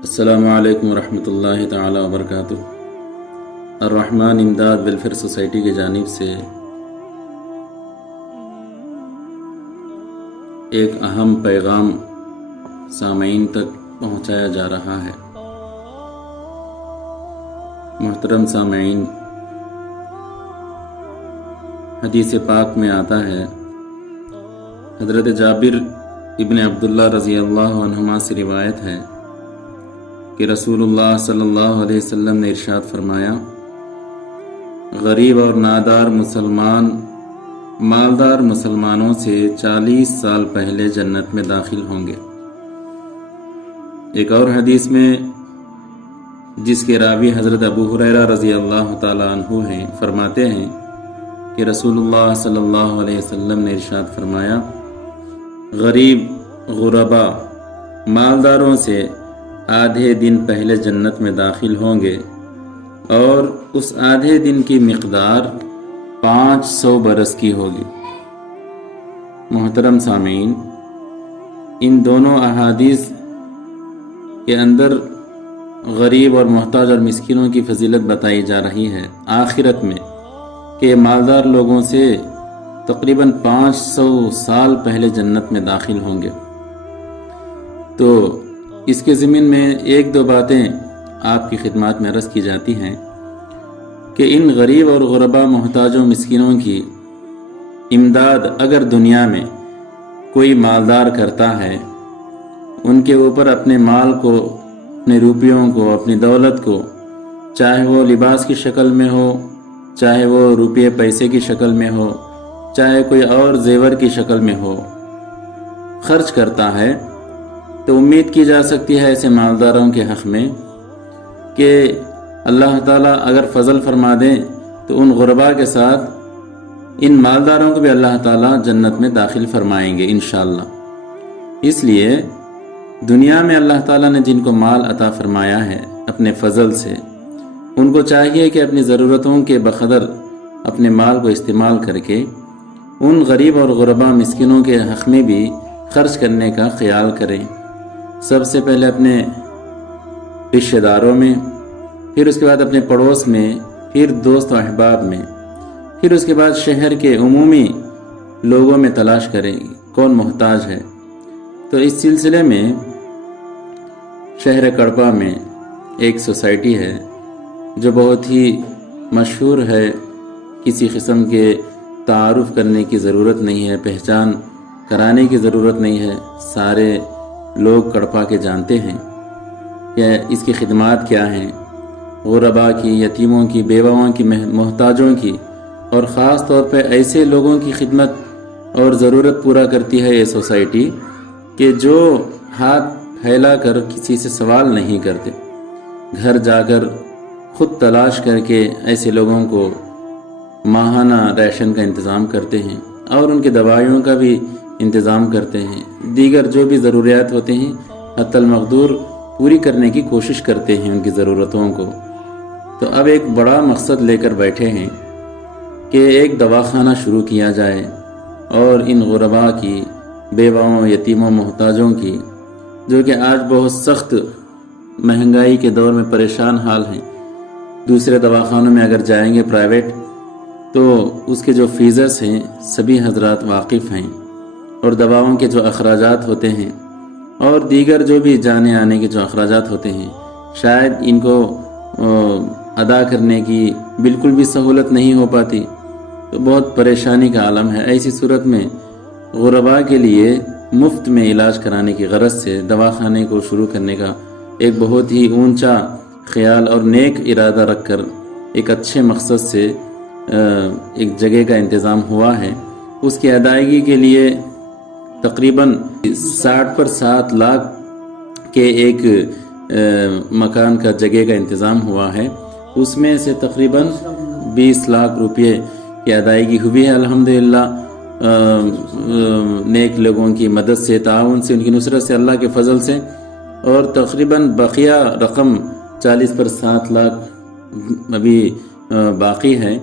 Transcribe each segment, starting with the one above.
السلام علیکم ورحمۃ اللہ تعالی وبرکاتہ۔ الرحمن امداد ویلفیئر سوسائٹی کی جانب سے ایک اہم پیغام سامعین تک پہنچایا جا رہا ہے۔ محترم سامعین، حدیث پاک میں آتا ہے، حضرت جابر ابن عبداللہ رضی اللہ عنہما سے روایت ہے کہ رسول اللہ صلی اللہ علیہ وسلم نے ارشاد فرمایا، غریب اور نادار مسلمان مالدار مسلمانوں سے 40 سال پہلے جنت میں داخل ہوں گے۔ ایک اور حدیث میں جس کے راوی حضرت ابو ہریرہ رضی اللہ تعالی عنہ ہیں، فرماتے ہیں کہ رسول اللہ صلی اللہ علیہ وسلم نے ارشاد فرمایا، غریب غربا مالداروں سے آدھے دن پہلے جنت میں داخل ہوں گے، اور اس آدھے دن کی مقدار 500 برس کی ہوگی۔ محترم سامعین، ان دونوں احادیث کے اندر غریب اور محتاج اور مسکینوں کی فضیلت بتائی جا رہی ہے آخرت میں، کہ مالدار لوگوں سے تقریباً 500 سال پہلے جنت میں داخل ہوں گے۔ تو اس کے ضمن میں ایک دو باتیں آپ کی خدمات میں عرض کی جاتی ہیں کہ ان غریب اور غربا محتاجوں مسکینوں کی امداد اگر دنیا میں کوئی مالدار کرتا ہے، ان کے اوپر اپنے مال کو، اپنے روپیوں کو، اپنی دولت کو، چاہے وہ لباس کی شکل میں ہو، چاہے وہ روپے پیسے کی شکل میں ہو، چاہے کوئی اور زیور کی شکل میں ہو، خرچ کرتا ہے، تو امید کی جا سکتی ہے ایسے مالداروں کے حق میں کہ اللہ تعالیٰ اگر فضل فرما دیں تو ان غربا کے ساتھ ان مالداروں کو بھی اللہ تعالیٰ جنت میں داخل فرمائیں گے انشاءاللہ۔ اس لیے دنیا میں اللہ تعالیٰ نے جن کو مال عطا فرمایا ہے اپنے فضل سے، ان کو چاہیے کہ اپنی ضرورتوں کے بقدر اپنے مال کو استعمال کر کے ان غریب اور غربا مسکینوں کے حق میں بھی خرچ کرنے کا خیال کریں۔ سب سے پہلے اپنے رشتہ داروں میں، پھر اس کے بعد اپنے پڑوس میں، پھر دوست و احباب میں، پھر اس کے بعد شہر کے عمومی لوگوں میں تلاش کریں کون محتاج ہے۔ تو اس سلسلے میں شہر کڑپا میں ایک سوسائٹی ہے جو بہت ہی مشہور ہے، کسی قسم کے تعارف کرنے کی ضرورت نہیں ہے، پہچان کرانے کی ضرورت نہیں ہے، سارے لوگ کڑپا کے جانتے ہیں کہ اس کی خدمات کیا ہیں، غربا کی، یتیموں کی، بیواؤں کی، محتاجوں کی، اور خاص طور پہ ایسے لوگوں کی خدمت اور ضرورت پورا کرتی ہے یہ سوسائٹی کہ جو ہاتھ پھیلا کر کسی سے سوال نہیں کرتے، گھر جا کر خود تلاش کر کے ایسے لوگوں کو ماہانہ ریشن کا انتظام کرتے ہیں اور ان کی دوائیوں کا بھی انتظام کرتے ہیں، دیگر جو بھی ضروریات ہوتے ہیں حتی المقدور پوری کرنے کی کوشش کرتے ہیں ان کی ضرورتوں کو۔ تو اب ایک بڑا مقصد لے کر بیٹھے ہیں کہ ایک دواخانہ شروع کیا جائے اور ان غربا کی، بیواؤں، یتیموں، محتاجوں کی، جو کہ آج بہت سخت مہنگائی کے دور میں پریشان حال ہیں، دوسرے دواخانوں میں اگر جائیں گے پرائیویٹ تو اس کے جو فیسز ہیں سبھی حضرات واقف ہیں، اور دواؤں کے جو اخراجات ہوتے ہیں اور دیگر جو بھی جانے آنے کے جو اخراجات ہوتے ہیں شاید ان کو ادا کرنے کی بالکل بھی سہولت نہیں ہو پاتی، تو بہت پریشانی کا عالم ہے۔ ایسی صورت میں غربا کے لیے مفت میں علاج کرانے کی غرض سے دواخانے کو شروع کرنے کا ایک بہت ہی اونچا خیال اور نیک ارادہ رکھ کر ایک اچھے مقصد سے ایک جگہ کا انتظام ہوا ہے۔ اس کی ادائیگی کے لیے تقریباً 60 لاکھ کے ایک مکان کا جگہ کا انتظام ہوا ہے، اس میں سے تقریباً 20 لاکھ روپے کی ادائیگی ہوئی ہے الحمدللہ، نیک لوگوں کی مدد سے، تعاون سے، ان کی نصرت سے، اللہ کے فضل سے، اور تقریباً بقیہ رقم 40 لاکھ ابھی باقی ہے،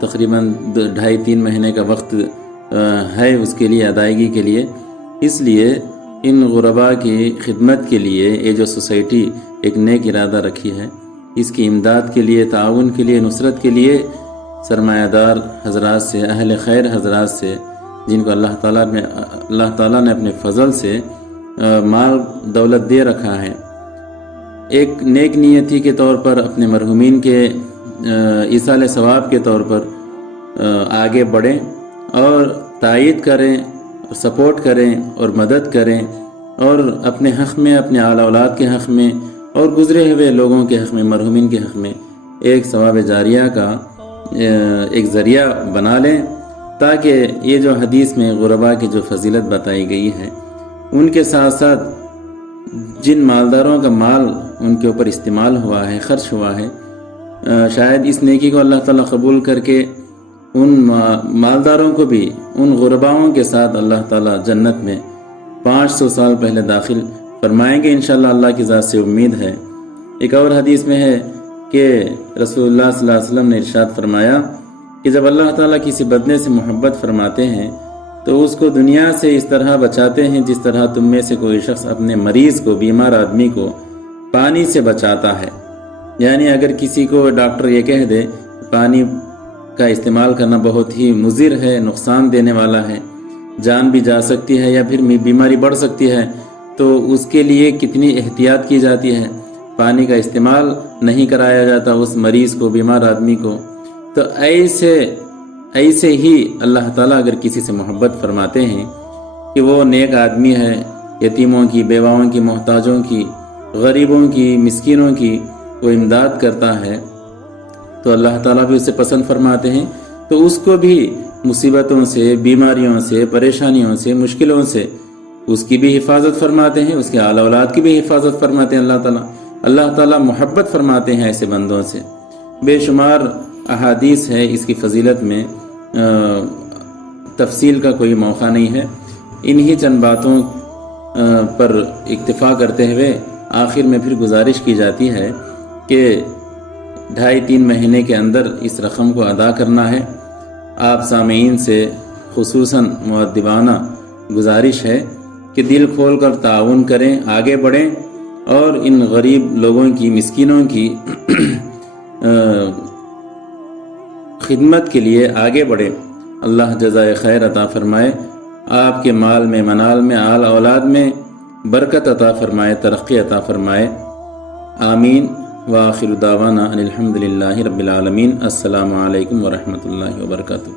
تقریباً 2.5-3 مہینے کا وقت ہے اس کے لیے ادائیگی کے لیے۔ اس لیے ان غربا کی خدمت کے لیے یہ جو سوسائٹی ایک نیک ارادہ رکھی ہے، اس کی امداد کے لیے، تعاون کے لیے، نصرت کے لیے سرمایہ دار حضرات سے، اہل خیر حضرات سے، جن کو اللہ تعالیٰ نے اپنے فضل سے مال دولت دے رکھا ہے، ایک نیک نیتی کے طور پر اپنے مرحومین کے ایصال ثواب کے طور پر آگے بڑھیں اور تائید کریں، سپورٹ کریں اور مدد کریں، اور اپنے حق میں، اپنے آل اولاد کے حق میں اور گزرے ہوئے لوگوں کے حق میں، مرحومین کے حق میں ایک ثواب جاریہ کا ایک ذریعہ بنا لیں، تاکہ یہ جو حدیث میں غربا کی جو فضیلت بتائی گئی ہے، ان کے ساتھ ساتھ جن مالداروں کا مال ان کے اوپر استعمال ہوا ہے، خرچ ہوا ہے، شاید اس نیکی کو اللہ تعالیٰ قبول کر کے ان مالداروں کو بھی ان غرباؤں کے ساتھ اللہ تعالیٰ جنت میں 500 سال پہلے داخل فرمائیں گے انشاءاللہ، اللہ کی ذات سے امید ہے۔ ایک اور حدیث میں ہے کہ رسول اللہ صلی اللہ علیہ وسلم نے ارشاد فرمایا کہ جب اللہ تعالیٰ کسی بدنے سے محبت فرماتے ہیں تو اس کو دنیا سے اس طرح بچاتے ہیں جس طرح تم میں سے کوئی شخص اپنے مریض کو، بیمار آدمی کو پانی سے بچاتا ہے۔ یعنی اگر کسی کو ڈاکٹر یہ کہہ دے پانی کا استعمال کرنا بہت ہی مضر ہے، نقصان دینے والا ہے، جان بھی جا سکتی ہے یا پھر بیماری بڑھ سکتی ہے، تو اس کے لیے کتنی احتیاط کی جاتی ہے، پانی کا استعمال نہیں کرایا جاتا اس مریض کو، بیمار آدمی کو۔ تو ایسے ہی اللہ تعالیٰ اگر کسی سے محبت فرماتے ہیں کہ وہ نیک آدمی ہے، یتیموں کی، بیواؤں کی، محتاجوں کی، غریبوں کی، مسکینوں کی وہ امداد کرتا ہے، تو اللہ تعالیٰ بھی اسے پسند فرماتے ہیں، تو اس کو بھی مصیبتوں سے، بیماریوں سے، پریشانیوں سے، مشکلوں سے اس کی بھی حفاظت فرماتے ہیں، اس کے آل اولاد کی بھی حفاظت فرماتے ہیں اللہ تعالیٰ محبت فرماتے ہیں ایسے بندوں سے۔ بے شمار احادیث ہے اس کی فضیلت میں، تفصیل کا کوئی موقع نہیں ہے، انہی چند باتوں پر اکتفا کرتے ہوئے آخر میں پھر گزارش کی جاتی ہے کہ 2.5-3 مہینے کے اندر اس رقم کو ادا کرنا ہے۔ آپ سامعین سے خصوصاً مؤدبانہ گزارش ہے کہ دل کھول کر تعاون کریں، آگے بڑھیں اور ان غریب لوگوں کی، مسکینوں کی خدمت کے لیے آگے بڑھیں۔ اللہ جزائے خیر عطا فرمائے، آپ کے مال میں، منال میں، آل اولاد میں برکت عطا فرمائے، ترقی عطا فرمائے، آمین۔ وآخر دعوانا ان الحمد للہ رب العالمین۔ السلام علیکم ورحمۃ اللہ وبرکاتہ۔